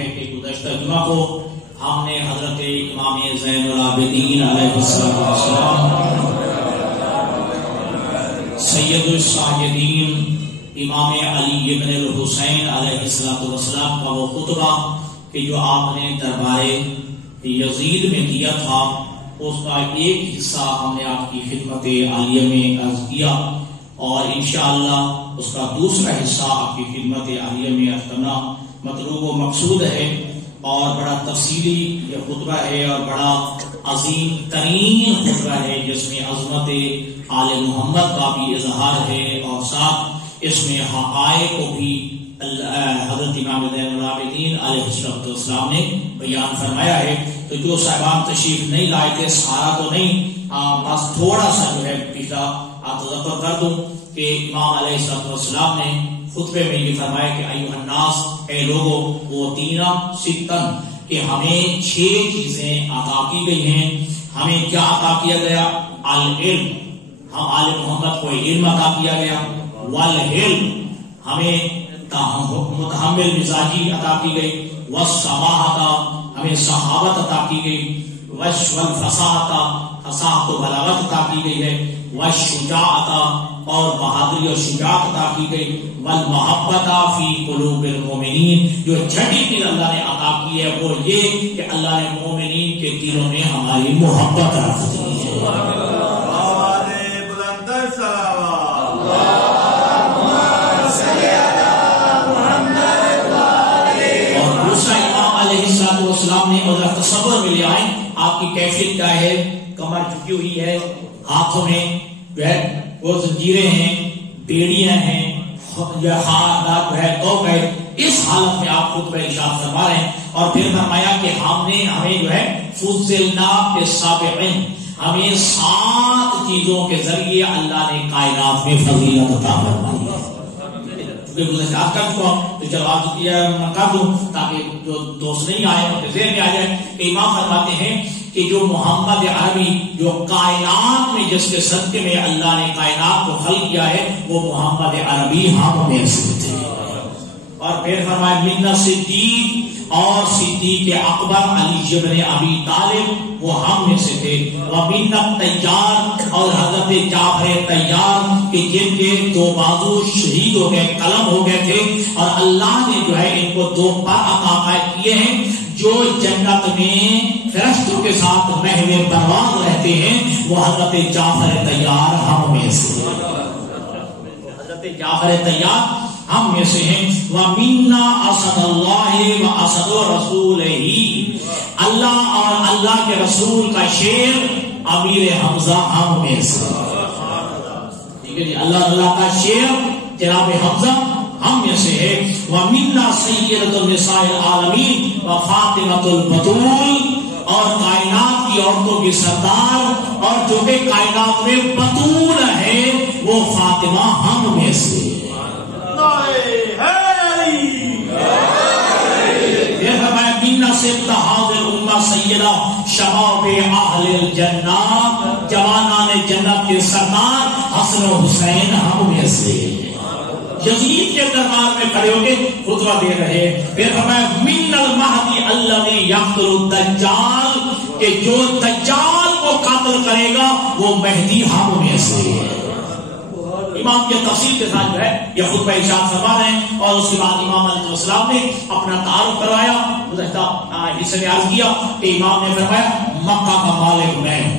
ہے کہ گزشتہ جمعہ کو ہم نے حضرت امام زین العابدین علیہ السلام سید الساجدین امام علی ابن الحسین علیہ السلام کا وہ خطبہ کہ جو آپ نے دربار یزید میں دیا تھا، اس کا ایک حصہ ہم نے آپ کی خدمت عالیہ میں عرض کیا، اور انشاءاللہ اس کا دوسرا حصہ آپ کی خدمت عالیہ میں عرض کرنا مطلوب و مقصود ہے۔ اور بڑا تفصیلی یہ خطبہ ہے اور بڑا عظیم ترین خطبہ ہے، جس میں عظمت آل محمد کا بھی اظہار ہے، اور ساتھ اس میں حقائق کو بھی حضرت امام زین العابدین علیہ السلام نے بیان فرمایا ہے۔ تو جو صاحبان تشریف نہیں لائے تھے، سارا تو نہیں، بس تھوڑا سا جو ہے پچھلا تذکر کر دوں کہ امام علیہ السلام نے خطبے میں یہ فرمایا کہ ایھا الناس، اے لوگوں، وہ دینا ستن، کہ ہمیں 6 چیزیں عطا کی گئی ہیں۔ ہمیں کیا عطا کیا گیا؟ العلم، ہم آل محمد کو علم عطا کیا گیا، والحلم، ہمیں متحمل مزاجی عطا کی گئی، والسماحۃ، ہمیں سخاوت عطا کی گئی، والفصاحۃ، فصاحت و بلاغت عطا کی گئی ہے، والشجاعۃ، اور بہادری اور شجاعت عطا کی گئی، والمحبۃ فی قلوب المؤمنین، جو چھٹی چیز اللہ نے عطا کی ہے وہ یہ کہ اللہ نے مومنین کے دلوں میں ہماری محبت رکھ دی ہے۔ اسلام نے اور تصور میں لے آئے آپ کی کیفیت کیا ہے، کمر جھکی ہوئی ہے، ہاتھوں میں جو ہے وہ زنجیریں ہیں، بیڑیاں ہیں، تو اس حالت میں آپ خود پہ ارشاد فرما رہے ہیں۔ اور پھر فرمایا کہ ہمیں جو ہے فضلنا بالسابقین، ہمیں 7 چیزوں کے ذریعے اللہ نے کائنات میں فضیلت عطا فرمائی ہے۔ گزشتہ کر چکا تو جواب کر دوں تاکہ جو دوست نہیں آئے ان کے ذہن میں آ جائے کہ امام فرماتے ہیں کہ جو محمد عربی جو کائنات میں جس کے صدقے میں اللہ نے کائنات کو خلق کیا ہے وہ محمد عربی ہم میں سے تھے۔ اور پھر فرمایا من صدیق، اور صدیق اکبر علی ابن ابی طالب وہ ہم میں سے تھے، ومن تیار، اور حضرت جعفر تیار کہ جن کے 2 بازو شہید ہو گئے، قلم ہو گئے تھے، اور اللہ نے جو ہے ان کو 2 پر عطا کیے ہیں، جو جنت میں فرشتوں کے ساتھ محو پرواز رہتے ہیں، وہ حضرت جعفر تیار ہم میں سے، حضرت جعفر تیار ہم میں سے ہیں۔ وَمِنَّا أَسَدَ اللَّهِ وَأَسَدُ رَسُولِهِ، اللہ اور اللہ کے رسول کا شیر امیر حمزہ ہم میں سے، ٹھیک ہے جی، اللہ کا شیر جناب حمزہ ہم میں سے ہے۔ وَمِنَّا سَيِّدَةُ النِّسَاءِ الْعَالَمِينَ وَفَاطِمَةُ الْبَتُولِ، اور کائنات کی عورتوں کی سردار اور جو کہ کائنات میں بطول ہے وہ فاطمہ ہم میں سے۔ سیدہ شباب اہل الجنہ، جوانان جنت کے سردار حسن و حسین ہم میں سے۔ یزید کے دربار میں کھڑے ہو کے خطبہ دے رہے، پھر فرمایا من المہدی الذی یقتل الدجال، کہ جو دجال کو قتل کرے گا وہ مہدی ہم میں سے۔ امام کے تفصیل کے ساتھ جو ہے یہ خطبہ ارشاد فرما رہے ہیں، اور اس کے بعد امام علیہ السلام نے اپنا تعارف کروایا۔ گزشتہ حصے میں عرض کیا کہ امام نے فرمایا مکہ کا مالک میں ہوں،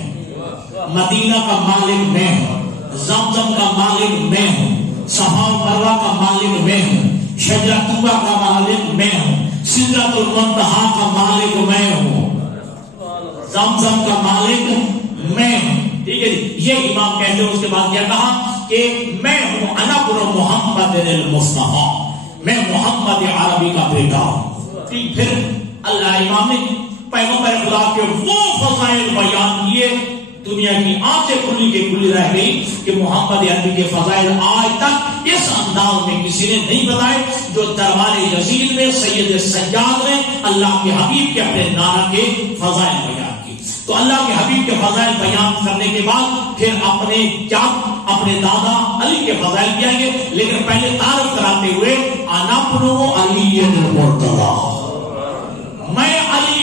مدینہ کا مالک میں ہوں، زمزم کا مالک میں ہوں، صفا و مروہ کا مالک میں ہوں، شجرۃ طوبہ کا مالک میں ہوں، سدرۃ المنتہا کا مالک میں ہوں، زمزم کا مالک میں ہوں، ٹھیک ہے جی۔ یہ امام کہتے ہیں۔ اس کے بعد کیا کہا کہ میں ہوں انا ابن محمد المصطفیٰ، میں محمد عربی کا بیٹا ہوں۔ پھر اللہ امام نے پیغمبر خدا کے وہ فضائل بیان کیے، دنیا کی آنکھیں کھلی کے کھلی رہ گئی کہ محمد عربی کے فضائل آج تک اس انداز میں کسی نے نہیں بتائے جو دربار یزید میں سید سجاد نے اللہ کے حبیب کے اپنے نانا کے فضائل بیان کی۔ تو اللہ کے حبیب کے فضائل بیان کرنے کے بعد پھر اپنے اپنے دادا علی کے فضائل کیا گے، لیکن پہلے تعارف کراتے ہوئے انا ابن علی المرتضی،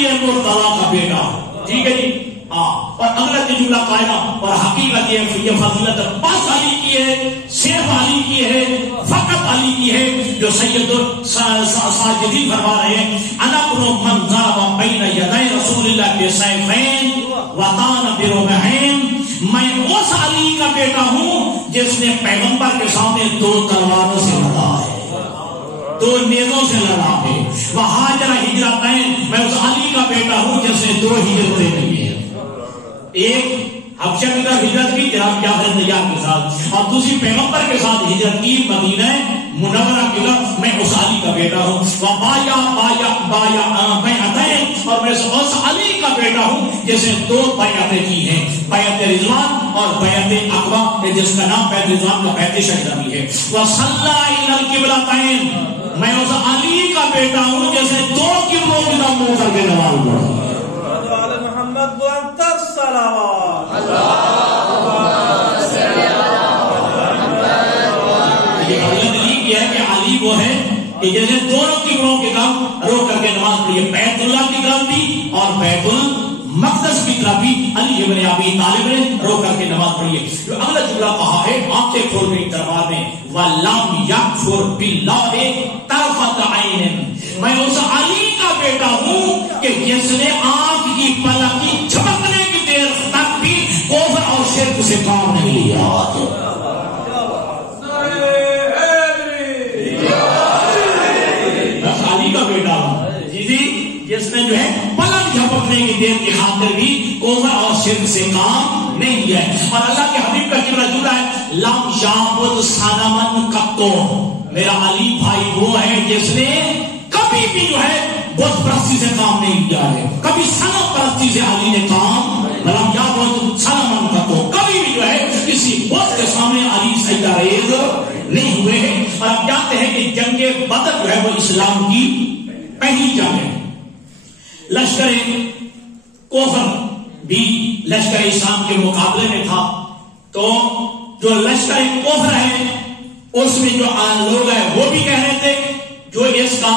علی مرتضیٰ کا بیٹا ہوں. ٹھیک ہے جی. اور اگلا جملہ قائدہ اور حقیقت یہ فضیلت بس علی کی ہے، صرف علی کی ہے، فقط علی کی ہے، جو سید ساجدین فرما رہے ہیں انا ابن من ضرب بین یدی رسول اللہ بسیفین وطعن برمحین. میں اس علی کا بیٹا ہوں جس نے پیغمبر کے سامنے 2 تلواروں سے لڑا ہے، 2 نیزوں سے لڑا ہے. وہاجر ہجرتین. میں اس علی کا بیٹا ہوں جس نے 2 ہجرتیں کی ہیں، ایک حبشہ کی طرف ہجرت کی جناب جعفر طیار کے ساتھ، اور دوسری پیغمبر کے ساتھ ہجرت کی مدینہ منورہ کی طرف. میں اس علی کا بیٹا ہوں. اور میں اس علی کا بیٹا ہوں جسے 2 بیعتیں کی ہیں، بیعت رضوان اور بیعت عقبہ، جس کا نام بیعت رضوان کا بیعت شجرہ بھی ہے. وصلی الی القبلتین. میں اس علی کا بیٹا ہوں جیسے 2 قبلوں کی طرف منہ کر کے نماز پڑھا. محمد وانتر صلوات. یہ حضرت علی کی ہے کہ علی وہ ہے کہ جیسے 2 قبلوں کی طرف رو کر کے نماز پڑھی، بیت اللہ کی طرف بھی اور بیت المقدس کی طرف بھی علی ابن ابی طالب نے رو کر کے نماز پڑھی ہے. جو اگلا جملہ کہا ہے آنکھیں کھول گئی دربار میں، وَلَمْ يَكْفُرْ بِاللَّهِ طَرْفَةَ عَيْنٍ. میں اس علی کا بیٹا ہوں کہ جس نے آنکھ کی پلک کی جھپکنے کی دیر تک بھی کفر اور شرک سے کام نہیں لیا. میں علی کا بیٹا ہوں جی جس نے جو ہے پلک جھپکنے کی دیر کی خاطر بھی کفر اور شرک سے کام نہیں لیا. اور اللہ کے حبیب کا جملہ جملہ ہے لم یعبد صنما قط. میرا علی بھائی وہ ہے جس نے کبھی بھی جو ہے بت پرستی سے کام نہیں کیا ہے، کبھی صنم پرستی سے علی نے کام لم یعبد صنما قط. کبھی بھی جو ہے کسی بت کے سامنے علی سجدہ ریز نہیں ہوئے ہیں. اور آپ جانتے ہیں کہ جنگ بدر جو ہے وہ اسلام کی پہلی جنگ ہے. لشکر کوفر بھی لشکر اسلام کے مقابلے میں تھا. تو جو لشکر کوفر ہے اس میں جو لوگ ہیں وہ بھی کہہ رہے تھے، جو اس کا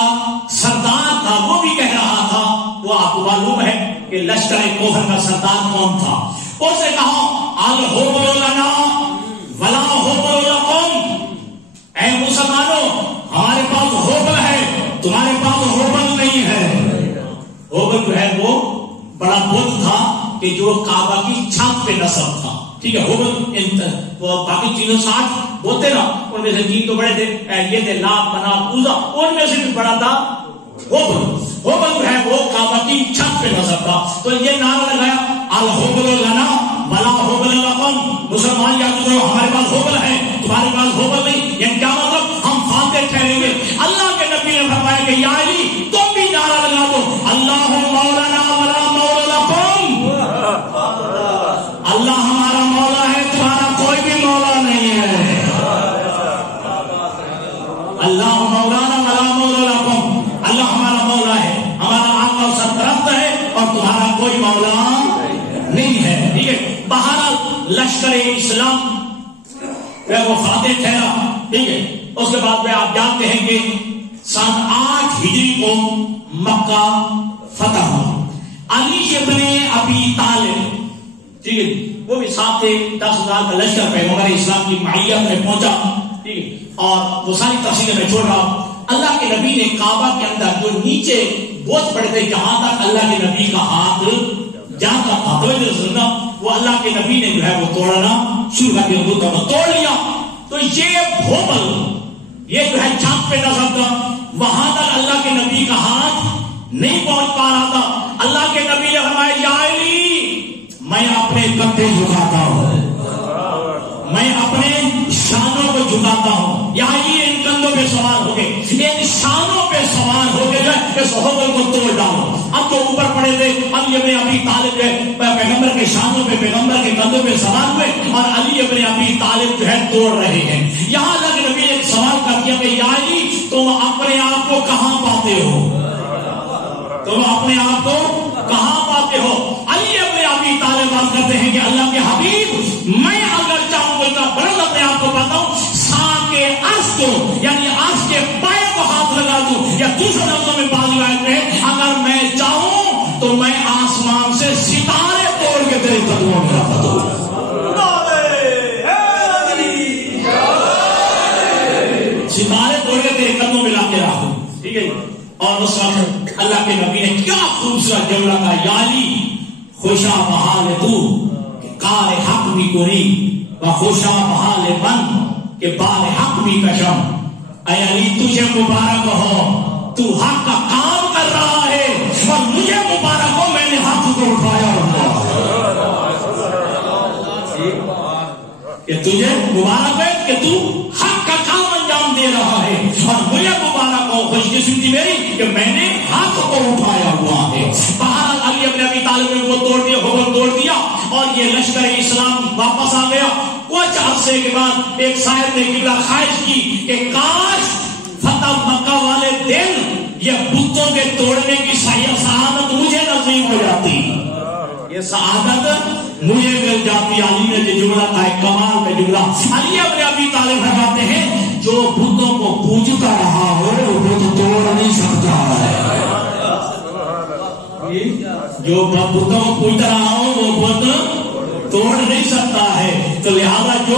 سردار تھا وہ بھی کہہ رہا تھا. وہ آپ کو معلوم ہے کہ لشکر کوفر کا سردار کون تھا. اس نے کہا الحبل لنا ولا حبل لکم. اے مسلمانوں ہمارے پاس ہوبل ہے، تمہارے پاس ہوبل نہیں ہے. ہوبل جو ہے وہ بڑا بت تھا کہ جو کعبہ کی چھت پہ نصب تھا. ٹھیک ہے. ہوبل وہ باقی چیزوں 60 ہوتے نا، ان میں سے 3 تو بڑے تھے، یہ تھے لات بنا پوزا، ان میں سے بھی بڑا تھا ہوبل. ہوبل جو ہے وہ کعبہ کی چھت پہ نصب تھا. تو یہ نعرہ لگایا الحبل لنا ولا حبل لکم. مسلمان یاد کرو ہمارے پاس ہوبل ہے، تمہارے پاس ہوبل نہیں. یہ کیا مطلب؟ ہم فاتح ٹھہریں گے. اللہ کے نبی نے فرمایا کہ یا علی تم بھی نعرہ لگا دو اللہ مولانا ولا مولا لکم. اللہ ہمارا مولا ہے، تمہارا کوئی بھی مولا نہیں ہے. اللہ مولانا ولا مولا لکم. اللہ ہمارا مولا ہے، ہمارا آقا و سرپرست ہے، اور تمہارا کوئی مولا نہیں ہے. ٹھیک ہے. بہرحال لشکر اسلام وہ فاتح ٹھہرا. ٹھیک ہے. اس کے بعد میں آپ جانتے ہیں کہ سن 8 ہجری کو مکہ فتح ہوا. علی ابن ابی طالب ٹھیک ہے وہ بھی ساتھ تھے. 10,000 کا لشکر پیغمبر اسلام کی معیت میں پہنچا. ٹھیک ہے. اور وہ ساری تفصیلیں میں چھوڑ رہا ہوں. اللہ کے نبی نے کعبہ کے اندر جو نیچے بوجھ پڑے تھے جہاں تک اللہ کے نبی کا ہاتھ جاتا تھا، وہ اللہ کے نبی نے جو ہے وہ توڑنا شروع کر دیا، توڑ لیا. تو یہ بھوبل یہ جو ہے چھت پہ نظر تھا، وہاں تک اللہ کے نبی کا ہاتھ نہیں پہنچ پا رہا تھا. اللہ کے نبی نے فرمایا یا علی میں اپنے کندھے جھکاتا ہوں، میں اپنے شانوں کو جھکاتا ہوں. یہاں یہ ان کندھوں پہ سوار ہو گئے، ان شانوں پہ سوار ہو کے جو ہے اس ہوبل کو توڑ ڈالو. اب جو اوپر پڑے تھے علی ابن ابی طالب پیغمبر کے شانوں پہ پیغمبر کے کندھوں پہ سوار ہوئے، اور علی ابن ابی طالب جو ہے توڑ رہے ہیں. یہاں اللہ کے نبی نے ایک سوال کر دیا کہ یا علی تم اپنے آپ کو کہاں پاتے ہو؟ تم اپنے آپ کو کہاں پاتے ہو؟ علی ابن ابی طالب بات کرتے ہیں کہ اللہ کے حبیب میں اگر چاہوں تو بڑا اپنے آپ کو پاتا ہوں کے عرش کو یعنی عرش کے پائے کو ہاتھ لگا دوں، یا دوسرے لفظوں میں بعض روایت میں اگر میں چاہوں کے نبی نے کیا خوبصورت جملہ کہا، یا علی خوشا بحال تو کہ کار حق بھی کنی و خوشا بحال من کہ بال حق بھی کشم. اے علی تجھے مبارک ہو، تو حق کا کام کر رہا ہے، اور مجھے مبارک ہو میں نے حق کو اٹھایا ہوا کہ تجھے مبارک ہے کہ تو حق کا کام انجام دے رہا ہے، اور مجھے مبارک ہو، خوش قسمتی میری کہ میں نے حق کو اٹھایا ہوا ہے. بہرحال علی ابن ابی طالب نے وہ توڑ دیا، حکم توڑ دیا، اور یہ لشکر اسلام واپس آ گیا. کچھ عرصے کے بعد ایک صاحب نے قبلہ خواہش کی کہ کاش فتح مکہ والے دن یہ بتوں کے توڑنے کی سعادت مجھے نصیب ہو جاتی، یہ سعادت مجھے مل جاتی. علی نے جو جملہ کہا ہے کمال کا جملہ. علی ابن ابی طالب فرماتے ہیں جو بتوں کو پوجتا رہا ہو وہ بت توڑ نہیں سکتا ہے، جو بتوں کو پوجتا رہا ہو وہ بت توڑ نہیں سکتا ہے. تو لہذا جو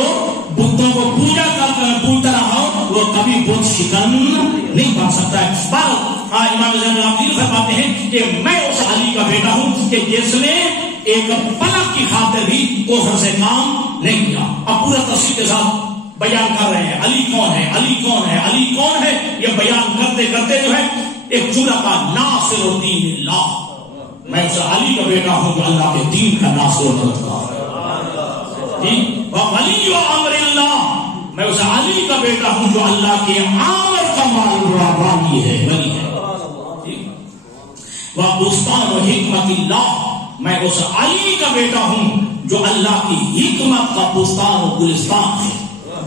بتوں کو پوجتا رہا ہو وہ کبھی بت شکن نہیں بن سکتا ہے. پر امام زین العابدین فرماتے ہیں کہ میں اس علی کا بیٹا ہوں کہ جس نے ایک پلک کی خاطر بھی کفر سے کام نہیں کیا. اب پورا تفصیل کے ساتھ بیان کر رہے ہیں علی کون ہے، علی کون ہے، علی کون ہے. یہ بیان کرتے کرتے جو ہے ایک جملہ کا ناصر الدین اللہ، میں اس علی کا بیٹا ہوں جو اللہ کے دین کا ناصر و مددگار ہے. ولی و امر اللہ، میں اس علی کا بیٹا ہوں جو اللہ کے امر کا والی ہے، ولی ہے. وہ بستان و حکمت اللہ، میں اس علی کا بیٹا ہوں جو اللہ کی حکمت کا بستان و گلستان ہے،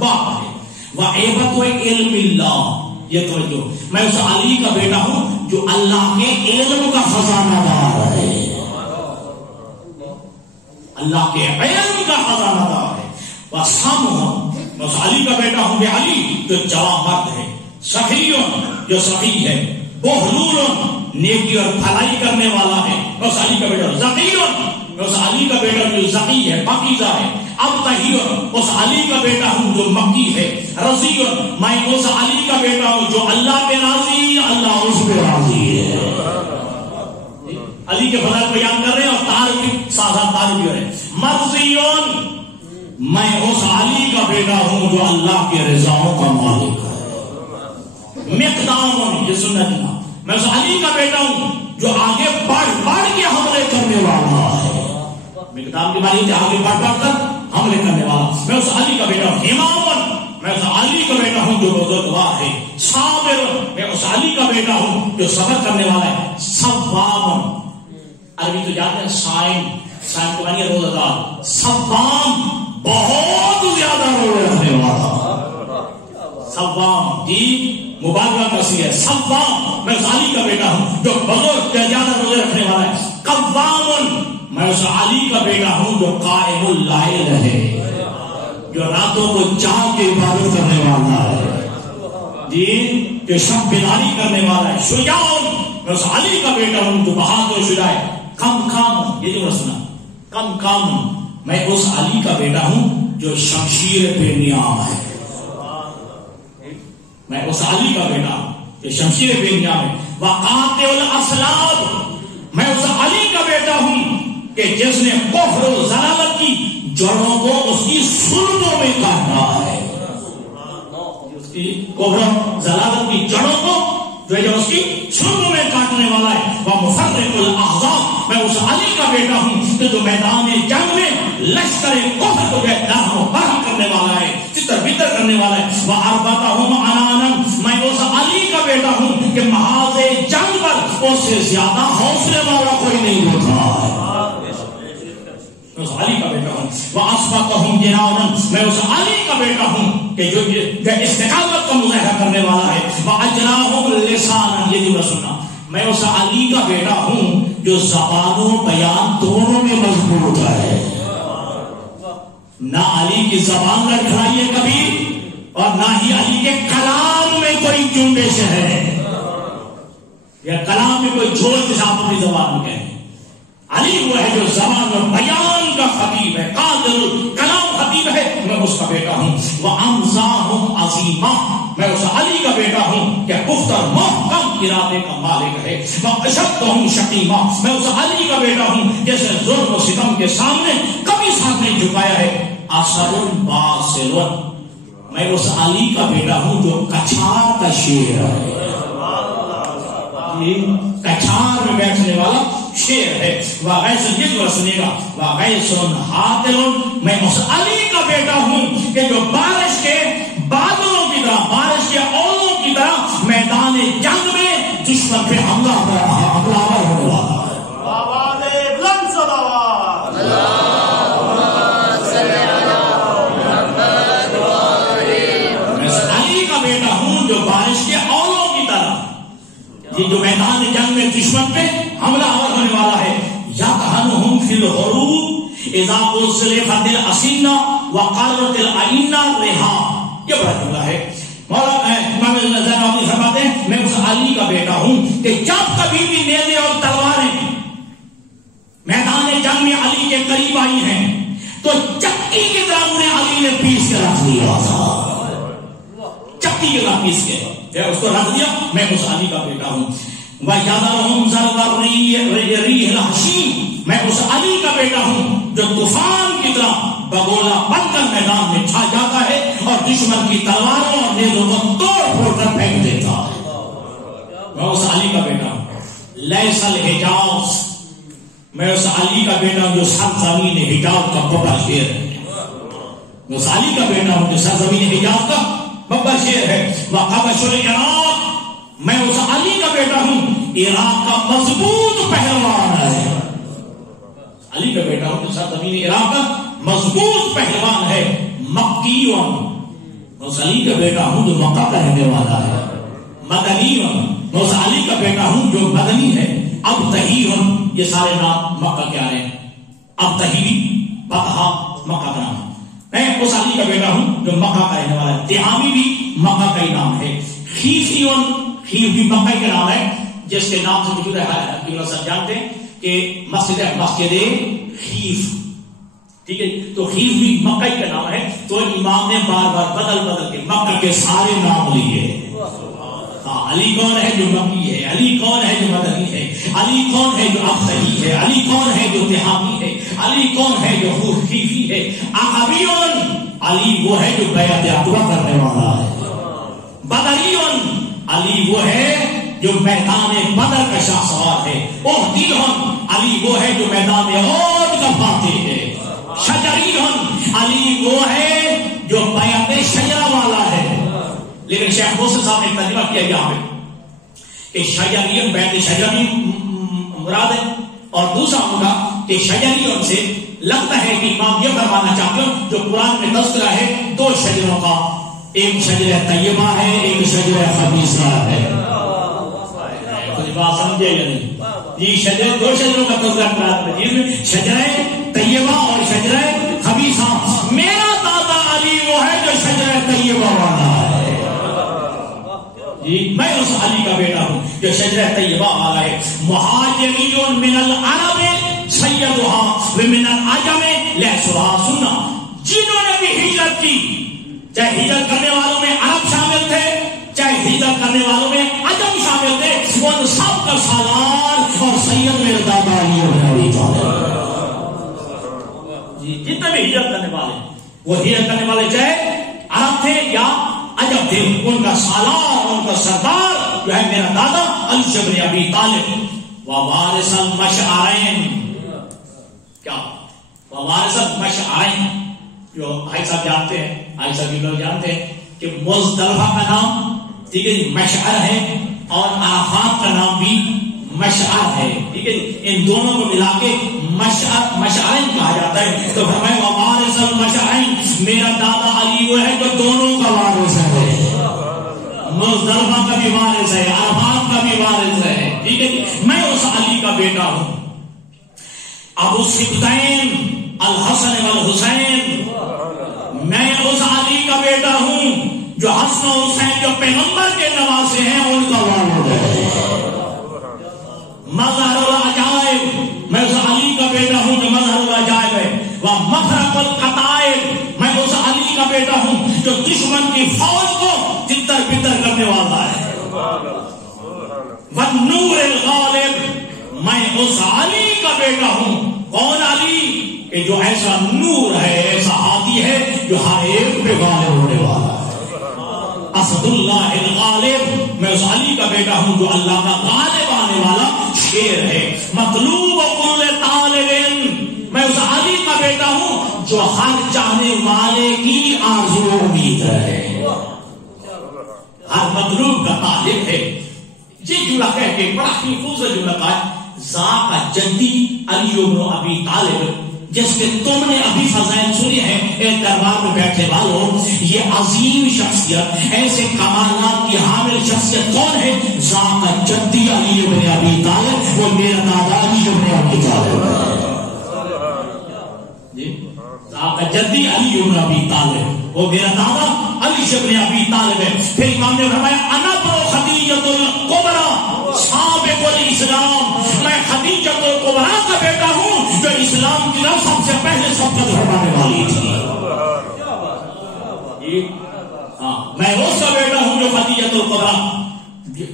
باغ ہے. وہ عیبت و علم اللہ، یہ توجہ، میں اس علی کا بیٹا ہوں جو اللہ کے علم کا خزانہ دار ہے، اللہ کے علم کا خزانہ دار ہے. بس ہم میں اس علی کا بیٹا ہوں کہ علی جو جوان مرد ہے، سخی جو سخی ہے، بہلول نیکی اور بھلائی کرنے والا ہے، میں اس علی کا بیٹا ہوں. ذکی میں اس علی کا بیٹا جو ذکی ہے، پاکیزہ ہے. اب طہیر اس علی کا بیٹا ہوں جو مکی ہے. رضی میں اس علی کا بیٹا ہوں جو اللہ پہ راضی، اللہ اس پہ راضی ہے. علی کے فضائل بیان کر رہے ہیں اور تعارف ساتھ تعارف بھی ہے. مرضیون میں اس علی کا بیٹا ہوں جو اللہ کے رضاؤں کا مالک ہے. مقدام یہ سنت نا، میں اس علی کا بیٹا ہوں جو آگے بڑھ بڑھ کے حملے کرنے والا ہے. مقدام کی معنی آگے بڑھ بڑھ کر حملے کرنے والا. میں اس علی کا بیٹا ہوں. امامن میں اس علی کا بیٹا ہوں جو بزرگوار ہے. صابر میں اس علی کا بیٹا ہوں جو صبر کرنے والا ہے. صوام عربی تو جانتے ہیں، صائم کو معنی ہے روزہ دار. صوام بہت زیادہ روزے رکھنے والا. صوام جی مبالغہ کسی ہے. صوام میں اس علی کا بیٹا ہوں جو بزرگ زیادہ روزے رکھنے والا ہے. قوام میں اس علی کا بیٹا ہوں جو قائم الليل ہے، جو راتوں کو جاگ کے عبادت کرنے والا ہے جی، جو شب بیداری کرنے والا ہے. شجاع میں اس علی کا بیٹا ہوں جو بہادر شجاع ہے. کم یہ جو رسنا کم میں اس علی کا بیٹا ہوں جو شمشیر پہ نیام ہے. میں اس علی کا بیٹا ہوں جو شمشیر پہ نیام ہے. وقاطع الاسلاب میں اس علی کا بیٹا ہوں کہ جس نے کفر و ضلالت کی جڑوں کو اس کی سلطوں میں کاٹا ہے. اس کی کفر و ضلالت کی جڑوں کو جو اس کی سلطوں میں کاٹنے والا ہے. وہ مفرق الاحزاب میں اس علی کا بیٹا ہوں کہ جو میدان جنگ میں لشکر کفر کو برہم کرنے والا ہے، چتر بتر کرنے والا ہے. وہ اربتہم عنانا میں اس علی کا بیٹا ہوں کہ محاذ جنگ پر اس سے زیادہ حوصلے والا کوئی نہیں ہوتا ہے. اس علی کا بیٹا ہوں. وَأَصْبَتَهُمْ جِنَانًا میں اس علی کا بیٹا ہوں کہ جو استقامت کا مظاہرہ کرنے والا ہے. وَأَجْرَاهُمْ لِسَانًا یہ جو سنا میں اس علی کا بیٹا ہوں جو زبان و بیان دونوں میں مضبوط ہے. نہ علی کی زبان لڑکھڑائی ہے کبھی، اور نہ ہی علی کے کلام میں کوئی جنبش ہے، یا کلام میں کوئی جھول کے ساتھ اپنی زبان میں کہے. علی وہ ہے جو زبان و بیان کا خطیب ہے، قادر کلام خطیب ہے. میں اس کا بیٹا ہوں. وہ امزاہم عظیمہ میں اس علی کا بیٹا ہوں کہ پختہ محکم ارادے کا مالک ہے. وَأَشَدُّهُمْ شَقِيمًا میں اس علی کا بیٹا ہوں جیسے ظلم و ستم کے سامنے کبھی ساتھ نہیں جھکایا ہے. اصل باصل میں اس علی کا بیٹا ہوں جو کچھار کا شیر ہے. کچھار میں بیٹھنے والا شیر ہے. وَغَيْثٌ یہ جو سنے گا وَغَيْثٌ حَاطِرٌ میں اس علی کا بیٹا ہوں کہ جو بارش کے بادلوں کی طرح بارش کے اولوں کی طرح میدان جنگ میں دشمن پہ حملہ ہونے والا ہے. آواز بلند صلوات. میں اس علی کا بیٹا ہوں جو بارش کے اولوں کی طرح یہ جو میدان جنگ میں دشمن پہ حملہ ہونے والا ہے. یَطْحَنُهُمْ فِي الْحُرُوبِ اِذَا أُزْلِفَتِ الْأَسِنَّةُ وَقَرَّتِ الْعَيْنَ رِحَا. یہ بڑا جملہ ہے. مولانا امام زینابی فرماتے ہیں میں اس علی کا بیٹا ہوں کہ جب کبھی بھی نیزے اور تلواریں میدان جنگ میں علی کے قریب آئی ہیں تو چکی کی طرح انہیں علی نے پیس کے رکھ دیا تھا. چکی کی طرح پیس کے اس کو رکھ دیا. میں اس علی کا بیٹا ہوں. وَيَذَرُهُمْ ذَرْوَ الرِّيحِ الْحَشِيمِ میں اس علی کا بیٹا ہوں جو طوفان کی طرح بگولا بن کر میدان میں چھا جاتا ہے اور دشمن کی تلواروں اور نیزوں کو توڑ پھوڑ کر پھینک دیتا ہے. میں اس علی کا بیٹا ہوں. لیس الحجاز میں اس علی کا بیٹا ہوں جو سرزمین حجاز کا بڑا شیر ہے. میں اس علی کا بیٹا ہوں جو سرزمین حجاز کا بڑا شیر ہے. وَقَبَشُ الْعِرَاقِ میں اس علی کا بیٹا ہوں عراق کا مضبوط پہلوان ہے. علی کا بیٹا ہوں جو سرزمین عراق کا مضبوط پہلوان ہے. مکیون میں اس علی کا بیٹا ہوں جو مکہ کا رہنے والا ہے. مدنیون میں اس علی کا بیٹا ہوں جو مدنی ہے. ابتہیون یہ سارے نام مکہ کے آ رہے ہیں. ابتہی بطحا مکہ کا نام ہے. میں اس علی کا بیٹا ہوں جو مکہ کا رہنے والا ہے. تہامی بھی مکہ کا ہی نام ہے. خیفیون خیف بھی مکہ کا نام ہے جس کے نام سے موجود ہے. سب جانتے ہیں کہ مسجد خیف ٹھیک ہے تو خیف بھی مکہ کا نام ہے. تو امام نے بار بار بدل کے مکہ کے سارے نام لیے. ہاں علی کون ہے جو مکی ہے, علی کون ہے جو مدنی ہے, علی کون ہے جو ابتہی ہے, علی کون ہے جو تہامی ہے, علی کون ہے جو خیفی ہے. عقبیون علی وہ ہے جو بیعت عقبہ کرنے والا ہے. بدریون علی وہ ہے جو میدان بدر کا شاہ سوار ہے. احدیون علی وہ ہے جو میدان احد کا فاتح ہے. شجریون علی وہ ہے جو بیعت شجرہ والا ہے. لیکن شیخ محسن صاحب نے ترجمہ کیا یہاں پہ کہ شجریون بیعت شجری مراد ہے اور دوسرا ہوگا کہ شجریون سے لگتا ہے کہ امام یہ فرمانا چاہتے ہو جو قرآن میں تذکرہ ہے دو شجروں کا, ایک شجرہ طیبہ ہے ایک شجرہ خبیثہ ہے. بات سمجھے یا نہیں؟ یہ شجر دو شجروں کا تذکرہ قرآن مجید میں شجرہ طیبہ اور شجرہ خبیثہ. میرا دادا علی وہ ہے جو شجرہ طیبہ والا ہے. جی میں اس علی کا بیٹا ہوں جو شجرہ طیبہ والا ہے. مہاجرین من العرب سیدها ومن العجم لیسوا سنہ جنہوں نے بھی ہجرت کی چاہے ہجرت کرنے والوں میں عرب شامل تھے چاہے ہجرت کرنے والوں میں عجم شامل تھے ان سب کا سالار اور سید میرے دادا علی ہونے جی جتنے بھی ہجرت کرنے والے وہ ہجرت کرنے والے چاہے عرب تھے یا عجب تھے ان کا سالار ان کا سردار جو ہے میرا دادا علی بن ابی طالب. ووارث المشعرین کیا ووارث المشعرین جو بھائی صاحب جانتے ہیں بھائی صاحب لوگ جانتے ہیں کہ مزدلفہ کا نام ٹھیک ہے مشعر ہے اور عرفات کا نام بھی مشعر ہے. ٹھیک ہے ان دونوں کو ملا کے مشعرین کہا جاتا ہے. تو فرمائے ووارث المشعرین میرا دادا علی وہ ہے جو دونوں کا وارث ہے. مزدلفہ کا بھی وارث ہے عرفات کا بھی وارث ہے. ٹھیک ہے میں اس علی کا بیٹا ہوں. ابو السبتین الحسن والحسین میں اس علی کا بیٹا ہوں جو حسن و حسین جو پیغمبر کے نواسے ہیں ان کا والد ہے. مظہر العجائب میں اس علی کا بیٹا ہوں جو مظہر العجائب ہے. وہ مفرق القطائب میں اس علی کا بیٹا ہوں جو دشمن کی فوج کو تتر بتر کرنے والا ہے. والنور الغالب، میں اس علی کا بیٹا ہوں. کون علی؟ کہ جو ایسا نور ہے، ایسا ہادی ہے جو ہر ایک پہ غالب ہونے والا ہے. اسد اللہ الغالب، میں اس علی کا بیٹا ہوں جو اللہ کا غالب آنے والا شیر ہے. مطلوب کل طالب، میں اس علی کا بیٹا ہوں جو ہر چاہنے والے کی آرزو امید ہے، ہر مطلوب کا طالب ہے. یہ جملہ کہہ کے بڑا ہی خوبصورت جملہ کہا، ذاک جدی علی بن ابی طالب، جس کے تم نے ابھی فضائل سنی ہیں. ایک دربار میں بیٹھے والوں، یہ عظیم شخصیت، ایسے کمالات کی حامل شخصیت کون ہے؟ ذاک جدی علی بن ابی طالب، وہ میرا دادا علی بن ابی طالب ہے. ذاک جدی علی بن ابی طالب، وہ میرا دادا علی بن ابی طالب ہے. پھر امام نے فرمایا انا بنو خدیجۃ الکبریٰ سابق الاسلام، میں خدیجۃ الکبریٰ کا بیٹا ہوں جو اسلام کی طرف سب سے پہلے سبقت فرمانے والی تھی. میں اس کا بیٹا ہوں جو خدیجۃ الکبریٰ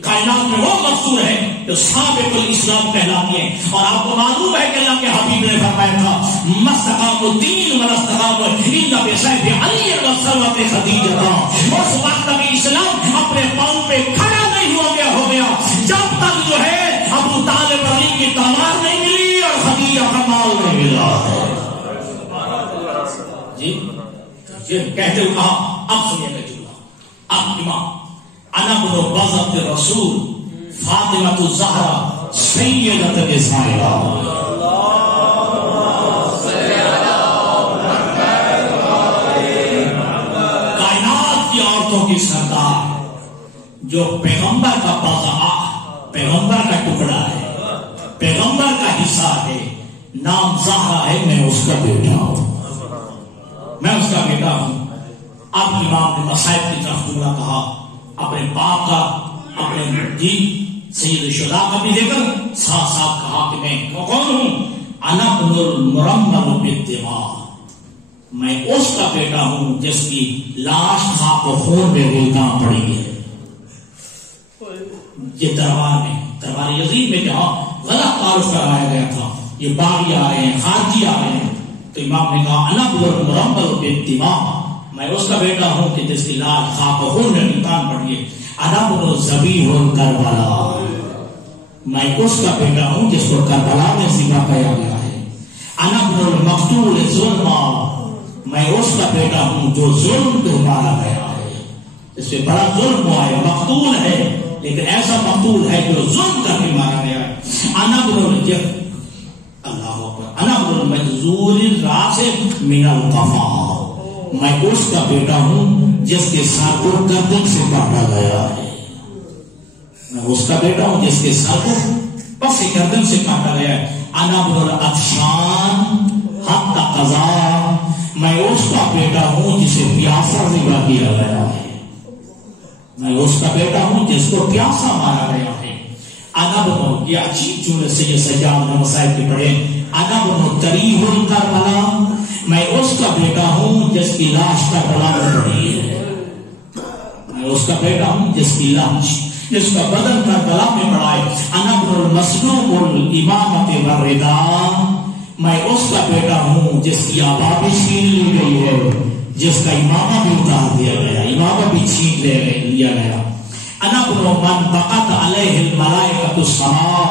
کائنات میں وہ مذکور ہے جو سابق الاسلام کہلاتی ہے. اور آپ کو معلوم ہے کہ اللہ کے حبیب نے فرمایا تھا مستقام الدین ولاستقام الا بسیف علی وثروۃ خدیجہ. اس وقت ابھی اسلام اپنے پاؤں پہ کھڑا نہیں ہو گیا جب تک جو ہے ابو طالب علی کی تلوار نہیں ملی اور خدیجہ کا مال نہیں ملا. جی یہ کہتے ہوئے کہا، اب سنیے گا جملہ. اب امام انا بن بزرگ رسول فاطمۃ الزہرا سیدۃ النساء. کائنات کی عورتوں کی سردار، جو پیغمبر کا بازا، پیغمبر کا ٹکڑا ہے، پیغمبر کا حصہ ہے، نام زہرا ہے، میں اس کا بیٹا ہوں، میں اس کا بیٹا ہوں. اب امام نے مصائب کی طرف جملہ کہا، اپنے باپ کا، اپنے دین سید الشہداء کا بھی ذکر ساتھ ساتھ کہا کہ میں کون ہوں؟ انا بن المرمل بالدماء، میں اس کا بیٹا ہوں جس کی لاش خاک و خون میں گلدان پڑی ہے. یہ دربار یزید میں جہاں غلط تعارف کرایا گیا تھا، یہ باغی آ رہے ہیں، خارجی آ رہے ہیں، تو امام نے کہا انا بن المرمل بالدماء، میں اس کا بیٹا ہوں کہ جس کی لاش خاک و خون میں گلدان پڑی ہے. انا بن ذبیح کربلا، میں اس کا بیٹا ہوں جس کو کربلا میں ذبح کیا گیا ہے. انا بن المقتول ظلما، میں اس کا بیٹا ہوں جو ظلم پہ مارا گیا ہے. اس پہ بڑا ظلم ہوا ہے، مقتول ہے لیکن ایسا مقتول ہے جو ظلم کر کے مارا گیا ہے. انا بن اللہ اکبر، انا بن المجذور الراس من القفا، میں اس کا بیٹا ہوں جس کے سر کو گردن سے کاٹا گیا ہے. میں اس کا بیٹا ہوں جس کے سر کو پس گردن سے کاٹا گیا ہے. انا بن العطشان حتی قضا، میں اس کا بیٹا ہوں جسے پیاسا ذبح کیا گیا ہے. میں اس کا بیٹا ہوں جس کو پیاسا مارا گیا ہے. انا بن، یہ عجیب جملے سے یہ سجاد نے مسائل کے پڑھے. انا بن تریح کربلا، میں اس کا بیٹا ہوں جس کی لاش کربلا میں پڑی ہے. میں اس کا بیٹا ہوں جس کی لاش، جس کا بدن کربلا میں پڑا ہے. انا بن المسلوب الامامۃ والردا، میں اس کا بیٹا ہوں جس کی آبا بھی چھین لی گئی ہے، جس کا امامہ بھی اتار دیا گیا، امامہ بھی چھین لیا گیا. انا بن من بقت علیہ الملائکۃ السماء،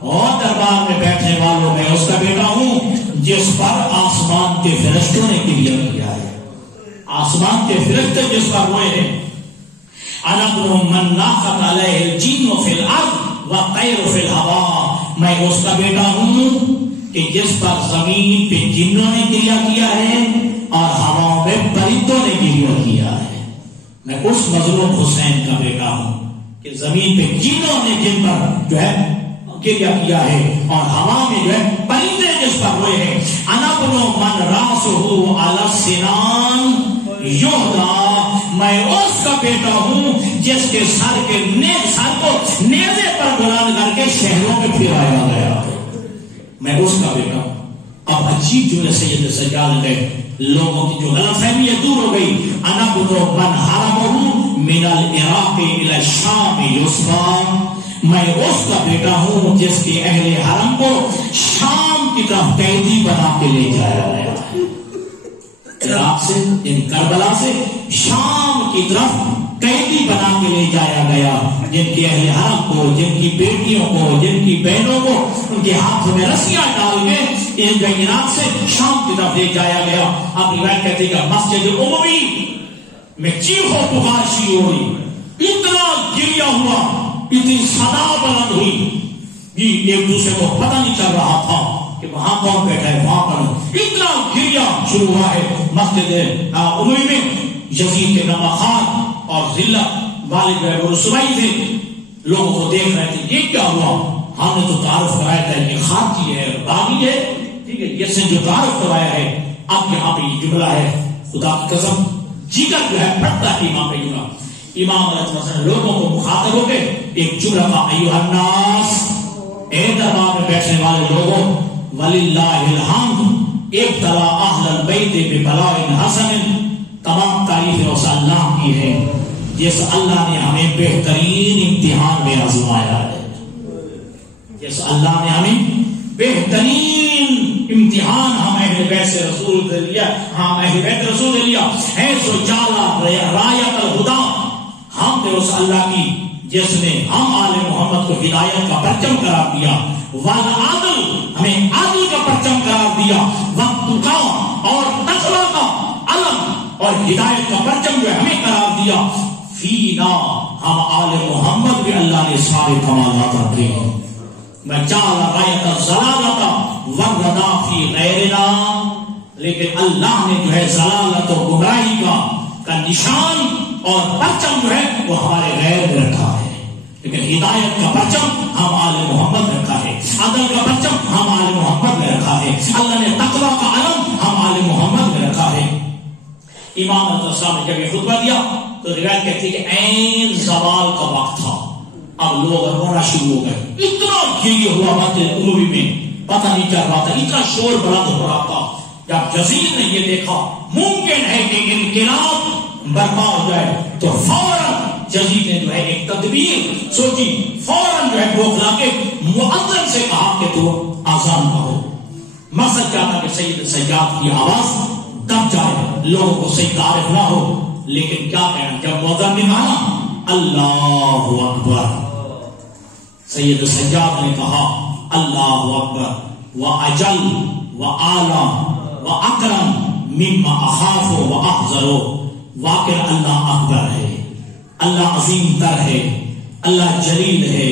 اور دربار میں بیٹھنے والوں میں اس کا بیٹا ہوں جس پر آسمان کے فرشتوں نے کریا کیا ہے، آسمان کے فرشتے جس پر روئے ہیں. انا بن من ناقت علیہ الجن فی الارض والطیر فی الہوا، میں اس کا بیٹا ہوں کہ جس پر زمین پہ جنوں نے کریا کیا ہے اور ہوا میں پرندوں نے کریا کیا ہے. میں اس مظلوم حسین کا بیٹا ہوں کہ زمین پہ جنوں نے جن پر جو ہے کریا کیا ہے اور ہوا میں جو ہے پرندے جس پر روئے ہیں. انا بن من راسہ علی السنان یہدا، میں اس کا بیٹا ہوں جس کے سر کے سر کو نیزے پر بلند کر کے شہروں میں پھرایا گیا ہے. میں اس کا بیٹا ہوں. اب عجیب جملے سید سجاد گئے، لوگوں کی جو غلط فہمی ہے دور ہو گئی. انا بن من حرمہ من العراق الى الشام یسفا، میں اس کا بیٹا ہوں جس کے اہل حرم کو شام کی طرف قیدی بنا کے لے جایا گیا ہے. عراق سے یعنی کربلا سے شام کی طرف قیدی بنا کے لے جایا گیا. جن کے اہل حرم کو، جن کی بیٹیوں کو، جن کی بہنوں کو ان کے ہاتھوں میں رسیاں ڈال کے ان کو عراق سے شام کی طرف لے جایا گیا. آپ روایت کہتے ہیں کہ مسجد اموی میں چیخ و پکار شروع ہوئی، اتنا گریا ہوا، اتنی صدا بلند ہوئی کہ ایک دوسرے کو پتہ نہیں چل رہا تھا کہ وہاں کون بیٹھا ہے، وہاں پر اتنا گریا شروع ہوا ہے. مسجد اموی میں یزید کے نمخان اور ذلت والد وہ رسوائی تھے، لوگوں کو دیکھ رہے تھے یہ کیا ہوا. ہم نے تو تعارف کرایا تھا کہ خاکی ہے، باغی ہے، ٹھیک ہے، یہ سے جو تعارف کرایا ہے. اب یہاں پہ یہ جملہ ہے، خدا کی قسم جگر جو ہے پھٹتا ہے امام پہ جملہ. امام علیہ السلام لوگوں کو مخاطب ہو کے ایک جملہ کا ایھا الناس، اے دربار میں بیٹھنے والے لوگوں، وللہ الحمد ابتلا اہل البیت ببلاء حسن، تمام تعریفیں اس اللہ کی ہے جس اللہ نے ہمیں بہترین امتحان میں آزمایا ہے. جس اللہ نے ہمیں بہترین امتحان ہم اہل بیت رسول سے لیا، ہم اہل بیت رسول سے لیا ہے. سو جالا رایت الہدا، ہم نے اس اللہ کی جس نے ہم آل محمد کو ہدایت کا پرچم قرار دیا، والعدل ہمیں عدل کا پرچم قرار دیا، والتقا اور تقوی کا علم اور ہدایت کا پرچم جو ہمیں قرار دیا. فینا ہم آل محمد بھی اللہ نے سارے کمالات رکھے ہیں. میں جعل غایت الضلالۃ والرداء فی غیرنا، لیکن اللہ نے جو ہے ضلالت و گمراہی کا نشان اور پرچم جو ہے وہ ہمارے غیر میں رکھا ہے. لیکن ہدایت کا پرچم ہم آل محمد میں رکھا ہے، عدل کا پرچم ہم آل محمد میں رکھا ہے، اللہ نے تقویٰ کا علم ہم آل محمد میں رکھا ہے. امام علیہ السلام نے جب یہ خطبہ دیا تو روایت کہتی ہے کہ عین زوال کا وقت تھا. اب لوگ رونا شروع ہو گئے، اتنا گریہ ہوا مسجد اموی میں، پتہ نہیں چل رہا تھا، اتنا شور بلند ہو رہا تھا. جب یزید نے یہ دیکھا ممکن ہے کہ انقلاب برپا ہو جائے تو فوراً یزید نے جو ہے ایک تدبیر سوچی، فوراً جو ہے بوکھلا کے مؤذن سے کہا کہ تو آزان کہو. مقصد کیا تھا کہ سید سجاد کی آواز دب جائے، لوگوں کو صحیح تعارف نہ ہو. لیکن کیا کہنا، جب مؤذن نے کہا اللہ اکبر، سید سجاد نے کہا اللہ اکبر واجل واعلی واکرم مما اخاف واحذر. واقع اللہ اکبر ہے، اللہ عظیم تر ہے، اللہ جلیل ہے،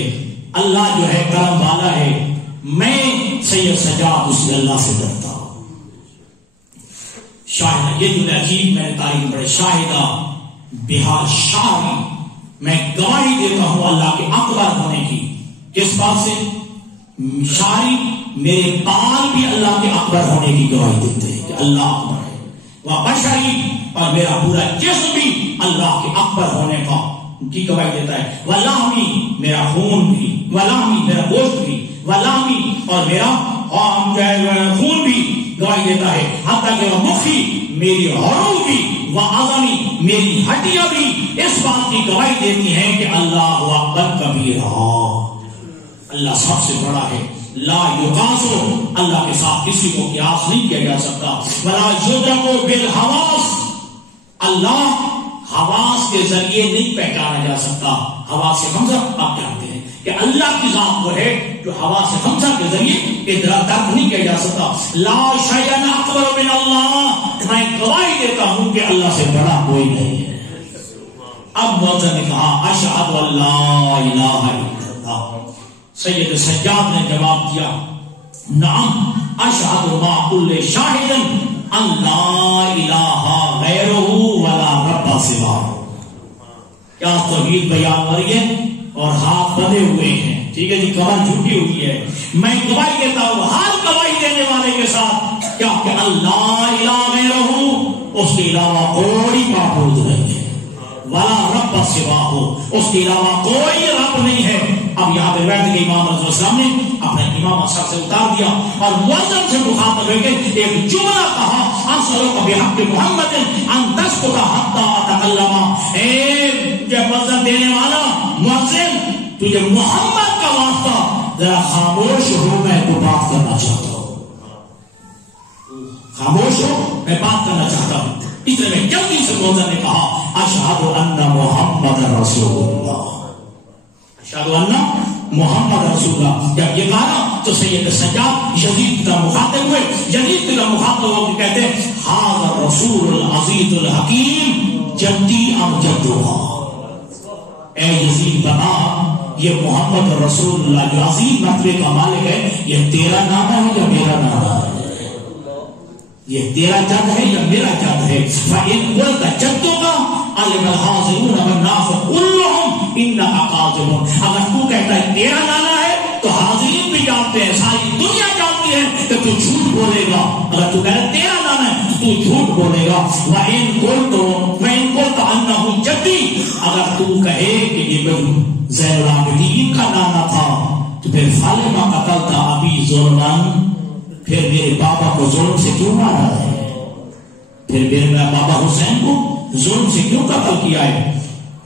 اللہ جو ہے کرم والا ہے. میں سید سجاد اس اللہ سے ڈرتا ہوں. شاہد یہ جو عجیب میں نے تاریخ بڑے شاہدہ بہار شاہی، میں گواہی دیتا ہوں اللہ کے اکبر ہونے کی. کس بات سے؟ شاعری میرے بال بھی اللہ کے اکبر ہونے کی گواہی دیتے ہیں کہ اللہ اکبر ہے. وہ بشری اور میرا پورا جسم بھی اللہ کے اکبر ہونے کا کی گواہی دیتا ہے. ولامی میرا خون بھی، ولامی میرا گوشت بھی، ولامی اور میرا خون بھی گواہی دیتا ہے. حتیٰ کہ وہ مکھی میری عروق بھی، وہ عظمی میری ہڈیاں بھی اس بات کی گواہی دیتی ہیں کہ اللہ اکبر کبیرہ، اللہ سب سے بڑا ہے. لا یقاسو، اللہ کے ساتھ کسی کو قیاس نہیں کیا جا سکتا. ولا یدرک بالحواس، اللہ حواس کے ذریعے نہیں پہچانا جا سکتا. حواس سے خمسہ آپ جانتے ہیں کہ اللہ کی ذات وہ ہے جو حواس سے خمسہ کے ذریعے ادراک نہیں کیا جا سکتا. لا شیء اکبر من اللہ، میں گواہی دیتا ہوں کہ اللہ سے بڑا کوئی نہیں ہے. اب مؤذن نے کہا اشہد ان لا الہ الا اللہ. سید سجاد نے جواب دیا نعم اشہد ما کل شاہد ان لا الہ غیرہ ولا رب سواہ. کیا توحید بیان ہو رہی ہے اور ہاتھ بندھے ہوئے ہیں، ٹھیک ہے جی، کمر جھکی ہوئی ہے. میں گواہی دیتا ہوں ہر گواہی دینے والے کے ساتھ کیا کہ اللہ الہ غیرہ، اس کے علاوہ کوئی معبود نہیں ہے، ولا رب سواہ، اس کے علاوہ کوئی رب نہیں ہے. اب یہاں پہ بیٹھ کے امام علیہ السلام نے اپنا امام سر سے اتار دیا اور مؤذن سے مخاطب ہو کے ایک جملہ کہا انصرک بحق محمد ان تسکت حتی اتکلم. اے جب مؤذن دینے والا مؤذن، تو تجھے محمد کا واسطہ ذرا خاموش ہو، میں تو بات کرنا چاہتا ہوں، خاموش ہو میں بات کرنا چاہتا ہوں. اس لیے میں جلدی سے موزن نے کہا اشہد ان محمد رسول اللہ، اشہد ان محمد رسول اللہ. جب یہ کہا تو سید سجاد یزید کا مخاطب ہوئے، یزید کا مخاطب ہو کے کہتے ہیں ھذا الرسول العزیز الحکیم جدی ام جدھا. اے یزید بتا یہ محمد رسول اللہ جو عظیم مرتبے کا مالک ہے، یہ تیرا نام ہے یا میرا نام ہے؟ یہ تیرا جد ہے یا میرا جد ہے؟ فَإِنْ قُلْتَ جَدُّكَ عَلِمَ الْحَاضِرُونَ وَالنَّاسُ كُلُّهُمْ إِنَّكَ كَاذِبٌ. اگر تو کہتا ہے تیرا نانا ہے تو حاضرین بھی جانتے ہیں، ساری دنیا جانتی ہے کہ تو جھوٹ بولے گا. اگر تو کہتا ہے تیرا نانا ہے تو جھوٹ بولے گا. وَإِنْ قُلْتَ أَنَّهُ جَدِّي، اگر تو کہے کہ یہ زین العابدین کا نانا تھا تو پھر فَلِمَ قَتَلْتَ أَبِي ظُلْمًا، پھر میرے بابا کو ظلم سے کیوں مارا ہے؟ پھر میرے بابا حسین کو ظلم سے کیوں قتل کیا ہے؟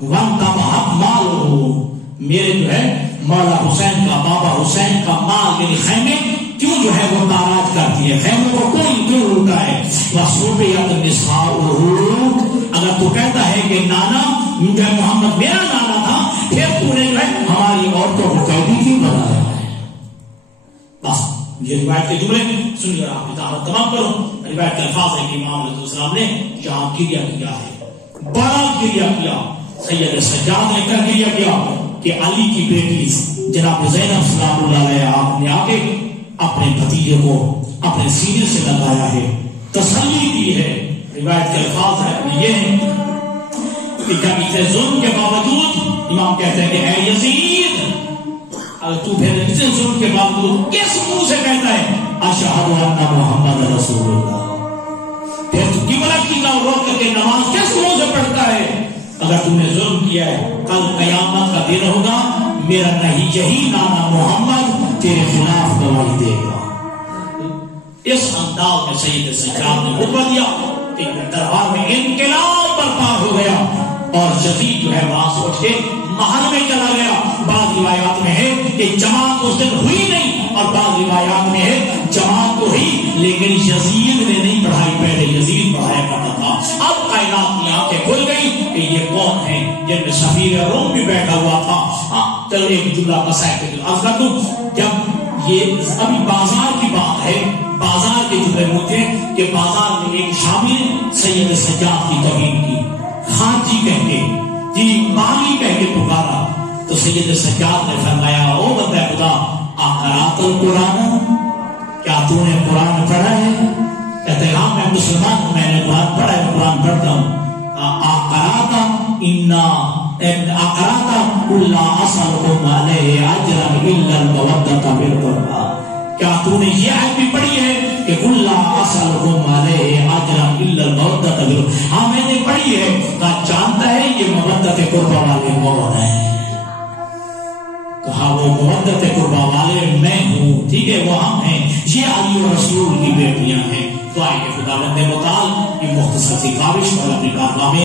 وَانْتَبَعَتْ مَالُهُ، میرے جو ہے مولا حسین کا، بابا حسین کا مال یعنی خیمے کیوں جو ہے وہ تاراج کرتی ہے، خیمے کو کوئی کیوں اٹھا ہے؟ وَصُبِيَتْ نِسَاؤُهُ، اگر تو کہتا ہے کہ نانا جو ہے محمد میرا نانا تھا، پھر تو نے جو ہے ہماری عورتوں کو قیدی کیوں بنایا ہے؟ بس یہ روایت کے جملے سنیے اور آپ اطاعت تمام کرو. روایت کے الفاظ ہے کہ امام علیہ السلام نے جہاں گریہ کیا ہے، بڑا گریہ کیا. سید سجاد نے کر گریہ کیا کہ علی کی بیٹی جناب زینب سلام اللہ علیہ آپ نے آ کے اپنے بھتیجے کو اپنے سینے سے لگایا ہے، تسلی دی ہے. روایت کے الفاظ ہے یہ ہے کہ جب اتنے ظلم کے باوجود امام کہتے ہیں کہ اے یزید، اگر تو پھر اتنے ظلم کے باوجود کس منہ سے کہتا ہے اشہد ان محمد رسول اللہ، پھر تو قبلہ کی طرف روک کر کے نماز کس منہ سے پڑھتا ہے؟ اگر تم نے ظلم کیا ہے، کل قیامت کا دن ہوگا، میرا نہیں یہی نانا محمد تیرے خلاف گواہی دے گا. اس انداز میں سید سجاد نے خطبہ دیا کہ دربار میں انقلاب برپا ہو گیا اور یزید جو ہے وہاں سے اٹھ کے محل میں چلا گیا. بعض روایات میں ہے کہ جماعت اس دن ہوئی نہیں، اور بعض روایات میں ہے جماعت تو ہوئی لیکن یزید نے نہیں پڑھائی، پہلے یزید پڑھایا کرتا تھا. اب کائنات کی آنکھیں کھل گئی کہ یہ کون ہے، جن میں سفیر روم بھی بیٹھا ہوا تھا. چلو ایک جملہ مسائل عرض کر دوں. جب یہ ابھی بازار کی بات ہے، بازار کے جملے ہوتے ہیں کہ بازار میں ایک شامی نے سید سجاد کی توہین کی، خان جی کہہ کے، جی مالی کہہ کے پکارا. تو سید سجاد نے فرمایا او بندہ خدا اقرأت القرآن، کیا تو نے قرآن پڑھا ہے؟ کہتے ہیں ہاں میں مسلمان ہوں، میں نے قرآن پڑھا ہے، قرآن پڑھتا ہوں. اقرأت قل لا اسألكم عليه اجرا الا المودة في القربى، کیا تو نے یہ آیت بھی پڑھی ہے کہ قل لا اسألكم عليه اجرا الا المودة في القربى؟ ہاں میں نے پڑھی ہے. کہا جانتا ہے یہ مودت قربہ والے کون ہیں؟ کہا وہ مودت قربہ والے میں ہوں، ٹھیک ہے وہ ہم ہیں، یہ علی رسول کی بیٹیاں ہیں. تو آئیے خدا بند متعال یہ مختصر سی کاوش اور اپنی کارنامے